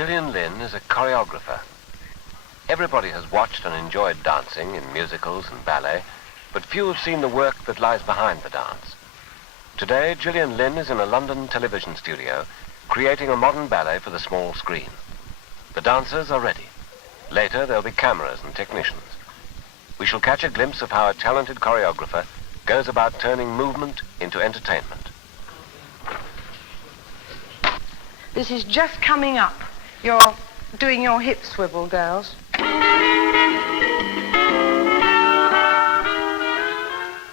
Gillian Lynne is a choreographer. Everybody has watched and enjoyed dancing in musicals and ballet, but few have seen the work that lies behind the dance. Today, Gillian Lynne is in a London television studio creating a modern ballet for the small screen. The dancers are ready. Later, there'll be cameras and technicians. We shall catch a glimpse of how a talented choreographer goes about turning movement into entertainment. This is just coming up. You're doing your hip swivel, girls. To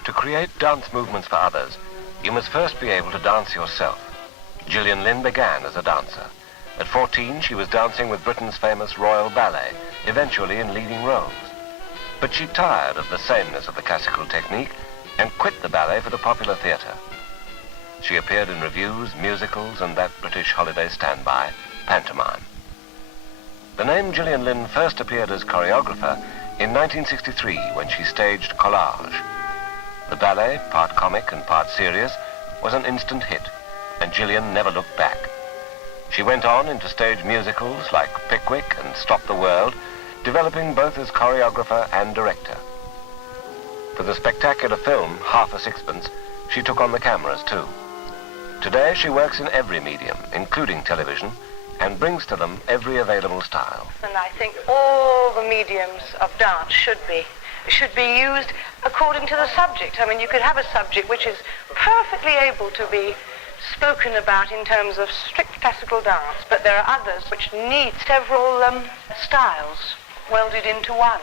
create dance movements for others, you must first be able to dance yourself. Gillian Lynne began as a dancer. At 14, she was dancing with Britain's famous Royal Ballet, eventually in leading roles. But she tired of the sameness of the classical technique and quit the ballet for the popular theatre. She appeared in revues, musicals, and that British holiday standby, pantomime. The name Gillian Lynne first appeared as choreographer in 1963 when she staged Collage. The ballet, part comic and part serious, was an instant hit, and Gillian never looked back. She went on into stage musicals like Pickwick and Stop the World, developing both as choreographer and director. For the spectacular film, Half a Sixpence, she took on the cameras too. Today she works in every medium, including television, and brings to them every available style. And I think all the mediums of dance should be used according to the subject. I mean, you could have a subject which is perfectly able to be spoken about in terms of strict classical dance, but there are others which need several styles welded into one.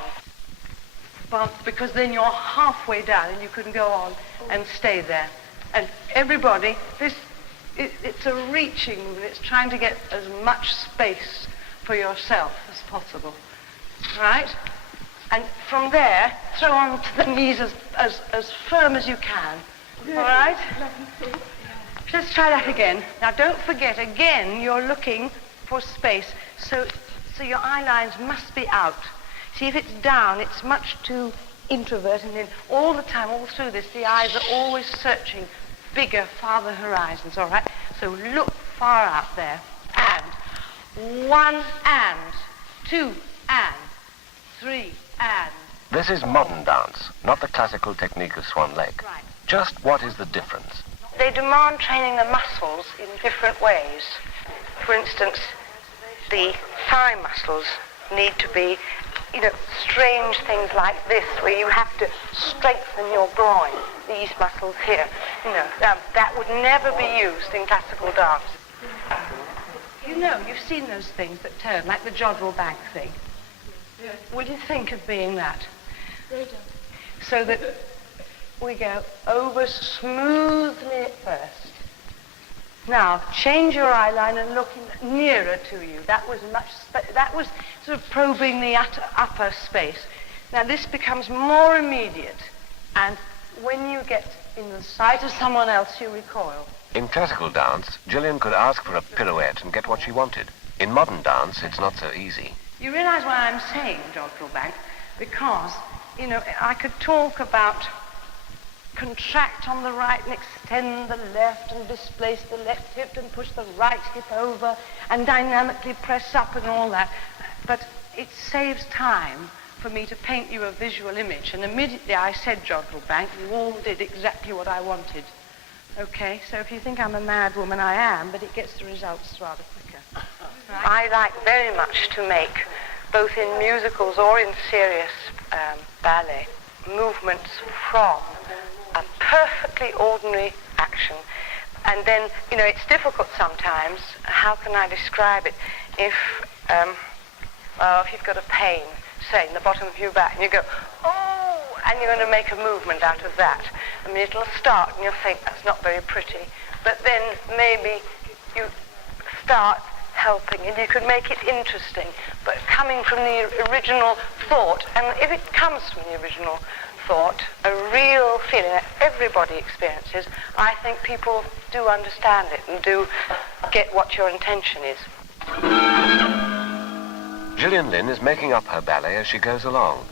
Well, because then you're halfway down and you can go on and stay there. And everybody, it's a reaching movement. It's trying to get as much space for yourself as possible, right? And from there, throw on to the knees as firm as you can, all right? Let's try that again. Now, don't forget, again, you're looking for space, so your eye lines must be out. See, if it's down, it's much too introverted, and then all the time, all through this, the eyes are always searching bigger, farther horizons, all right? So look far out there, and 1 and 2 and 3 and. This is modern dance, not the classical technique of Swan Lake. Right. Just what is the difference? They demand training the muscles in different ways. For instance, the thigh muscles need to be, strange things like this, where you have to strengthen your groin, these muscles here. That would never be used in classical dance. You've seen those things that turn, like the jodrell bank thing. Yes. Will you think of being that? They don't. So that we go over smoothly at first. Now, change your eye line and look nearer to you. That was sort of probing the upper space. Now, this becomes more immediate, and when you get in the sight of someone else, you recoil. In classical dance, Gillian could ask for a pirouette and get what she wanted. In modern dance, it's not so easy. You realize why I'm saying jodrell bank? Because, I could talk about contract on the right and extend the left and displace the left hip and push the right hip over and dynamically press up and all that. But it saves time for me to paint you a visual image. And immediately I said jodrell bank, you all did exactly what I wanted. Okay, so if you think I'm a mad woman, I am, but it gets the results rather quicker. Right? I like very much to make, both in musicals or in serious ballet, movements from a perfectly ordinary action. And then, it's difficult sometimes. How can I describe it? If you've got a pain, say, in the bottom of your back, and you go, oh, and you're going to make a movement out of that. I mean, it'll start, and you'll think, that's not very pretty. But then maybe you start helping, and you could make it interesting, but coming from the original thought. And if it comes from the original thought, a real feeling that everybody experiences, I think people do understand it and do get what your intention is. Gillian Lynne is making up her ballet as she goes along.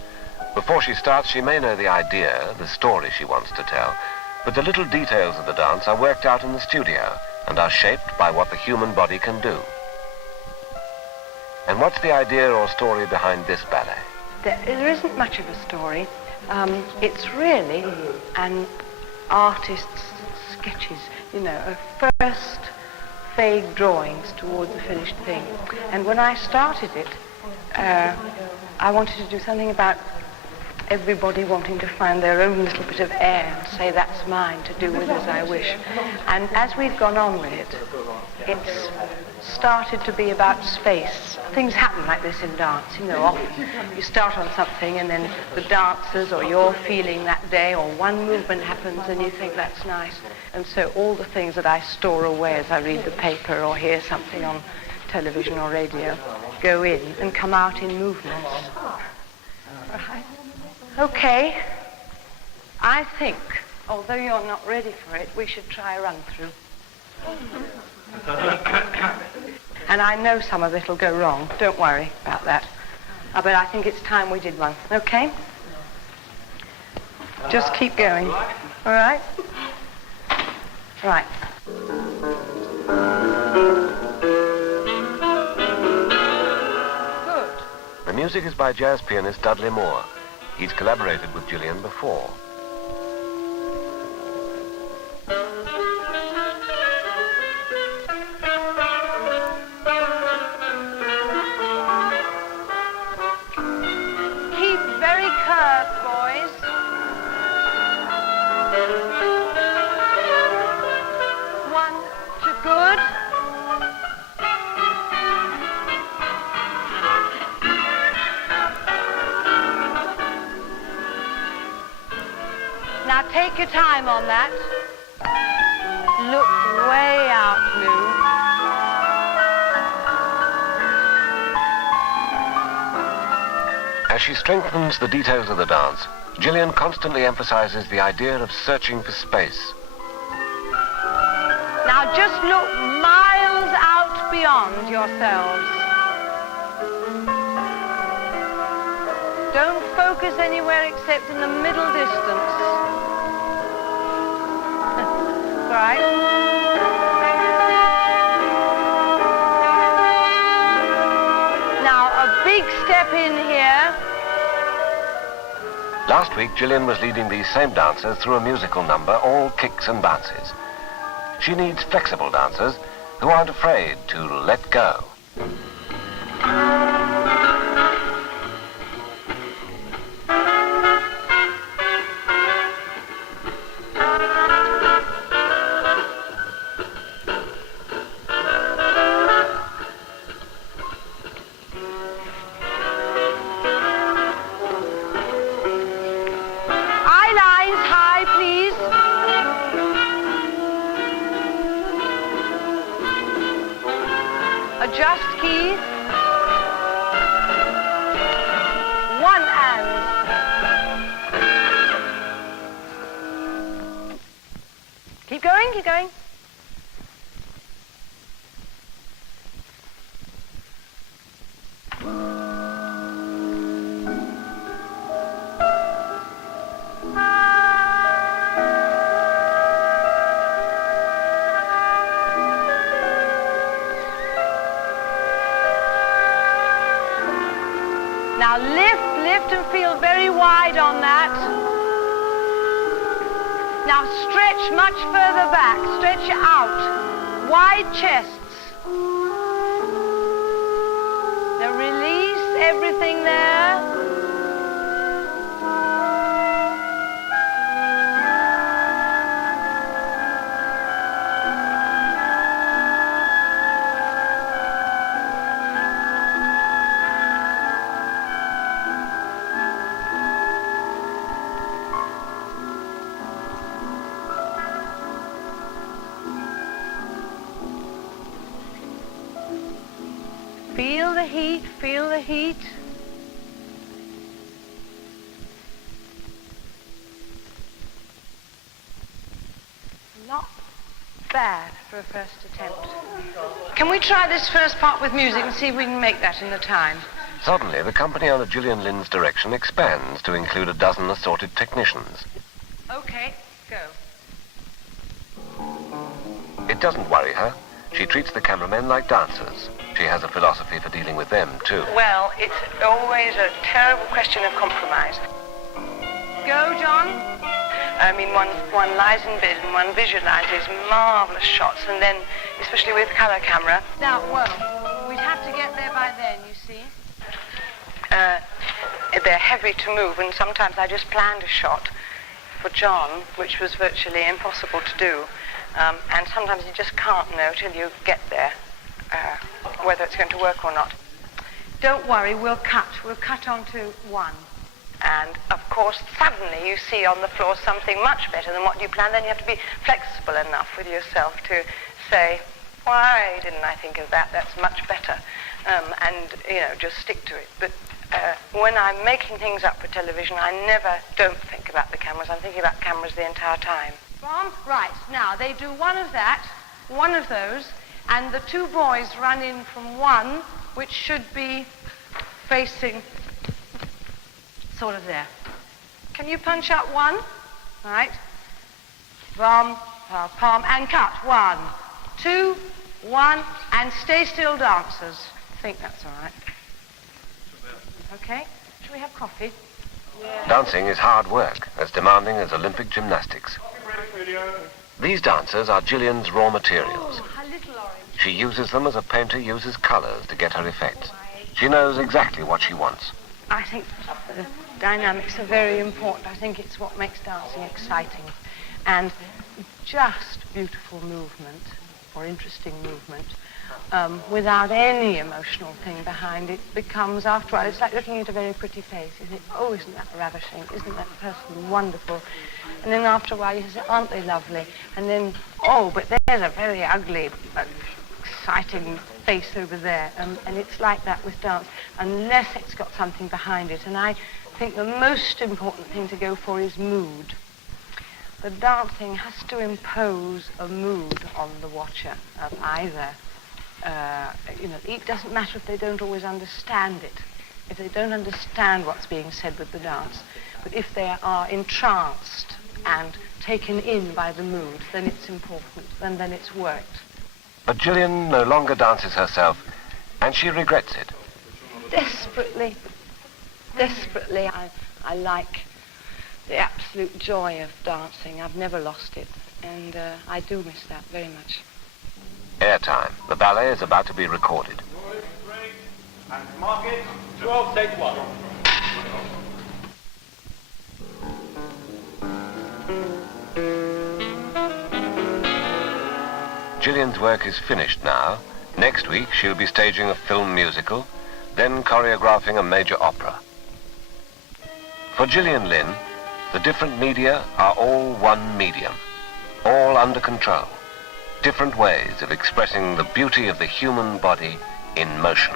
Before she starts, she may know the idea, the story she wants to tell, but the little details of the dance are worked out in the studio and are shaped by what the human body can do. And what's the idea or story behind this ballet? There isn't much of a story. It's really an artist's sketches, a first vague drawings towards the finished thing. And when I started it, I wanted to do something about everybody wanting to find their own little bit of air and say, that's mine, to do with as I wish. And as we've gone on with it, it's started to be about space. Things happen like this in dance, often you start on something and then the dancers or you're feeling that day or one movement happens and you think that's nice. And so all the things that I store away as I read the paper or hear something on television or radio go in and come out in movements. Right. Okay. I think, although you're not ready for it, we should try a run-through. And I know some of it will go wrong. Don't worry about that. But I think it's time we did one. Okay? Just keep going. All right? Right. Good. The music is by jazz pianist Dudley Moore. He's collaborated with Gillian before. Keep very curved, boys. One, two, good. Now take your time on that. Look way out, Lou. As she strengthens the details of the dance, Gillian constantly emphasizes the idea of searching for space. Now just look miles out beyond yourselves. Don't focus anywhere except in the middle distance. Right? Now a big step in here. Last week, Gillian was leading these same dancers through a musical number, all kicks and bounces. She needs flexible dancers who aren't afraid to let go. Adjust keys. One and. Keep going, keep going. Now lift and feel very wide on that. Now stretch much further back, stretch out, wide chests. Now release everything there. Feel the heat, feel the heat. Not bad for a first attempt. Can we try this first part with music and see if we can make that in the time? Suddenly, the company under Gillian Lynne's direction expands to include a dozen assorted technicians. Okay, go. It doesn't worry her. She treats the cameramen like dancers. She has a philosophy for dealing with them, too. Well, it's always a terrible question of compromise. Go, John. I mean, one lies in bed and one visualizes marvelous shots, and then, especially with colour camera. Now, well, we'd have to get there by then, you see. They're heavy to move, and sometimes I just planned a shot for John, which was virtually impossible to do. And sometimes you just can't know till you get there whether it's going to work or not. Don't worry, we'll cut. We'll cut onto one. And, of course, suddenly you see on the floor something much better than what you planned. Then you have to be flexible enough with yourself to say, why didn't I think of that? That's much better. And, just stick to it. But when I'm making things up for television, I never don't think about the cameras. I'm thinking about cameras the entire time. Right, now, they do one of that, one of those, and the two boys run in from one, which should be facing sort of there. Can you punch up one? Right. Palm, palm, and cut. 1, 2, 1, and stay still, dancers. I think that's all right. Okay. Shall we have coffee? Yeah. Dancing is hard work, as demanding as Olympic gymnastics. These dancers are Gillian's raw materials. Oh, a little orange. She uses them as a painter uses colours to get her effects. She knows exactly what she wants. I think the dynamics are very important. I think it's what makes dancing exciting. And just beautiful movement, or interesting movement, without any emotional thing behind it, becomes, after all, it's like looking at a very pretty face. You think, oh, isn't that ravishing? Isn't that person wonderful? And then after a while you say, aren't they lovely? And then, oh, but there's a very ugly, exciting face over there. And it's like that with dance, unless it's got something behind it. And I think the most important thing to go for is mood. The dancing has to impose a mood on the watcher of either. It doesn't matter if they don't always understand it, if they don't understand what's being said with the dance. But if they are entranced and taken in by the mood, then it's important, and then it's worked. But Gillian no longer dances herself, and she regrets it. Desperately. I like the absolute joy of dancing. I've never lost it, and I do miss that very much. Airtime. The ballet is about to be recorded. And mark it, 12, take 1. Gillian's work is finished now. Next week she'll be staging a film musical, then choreographing a major opera. For Gillian Lynne, the different media are all one medium, all under control. Different ways of expressing the beauty of the human body in motion.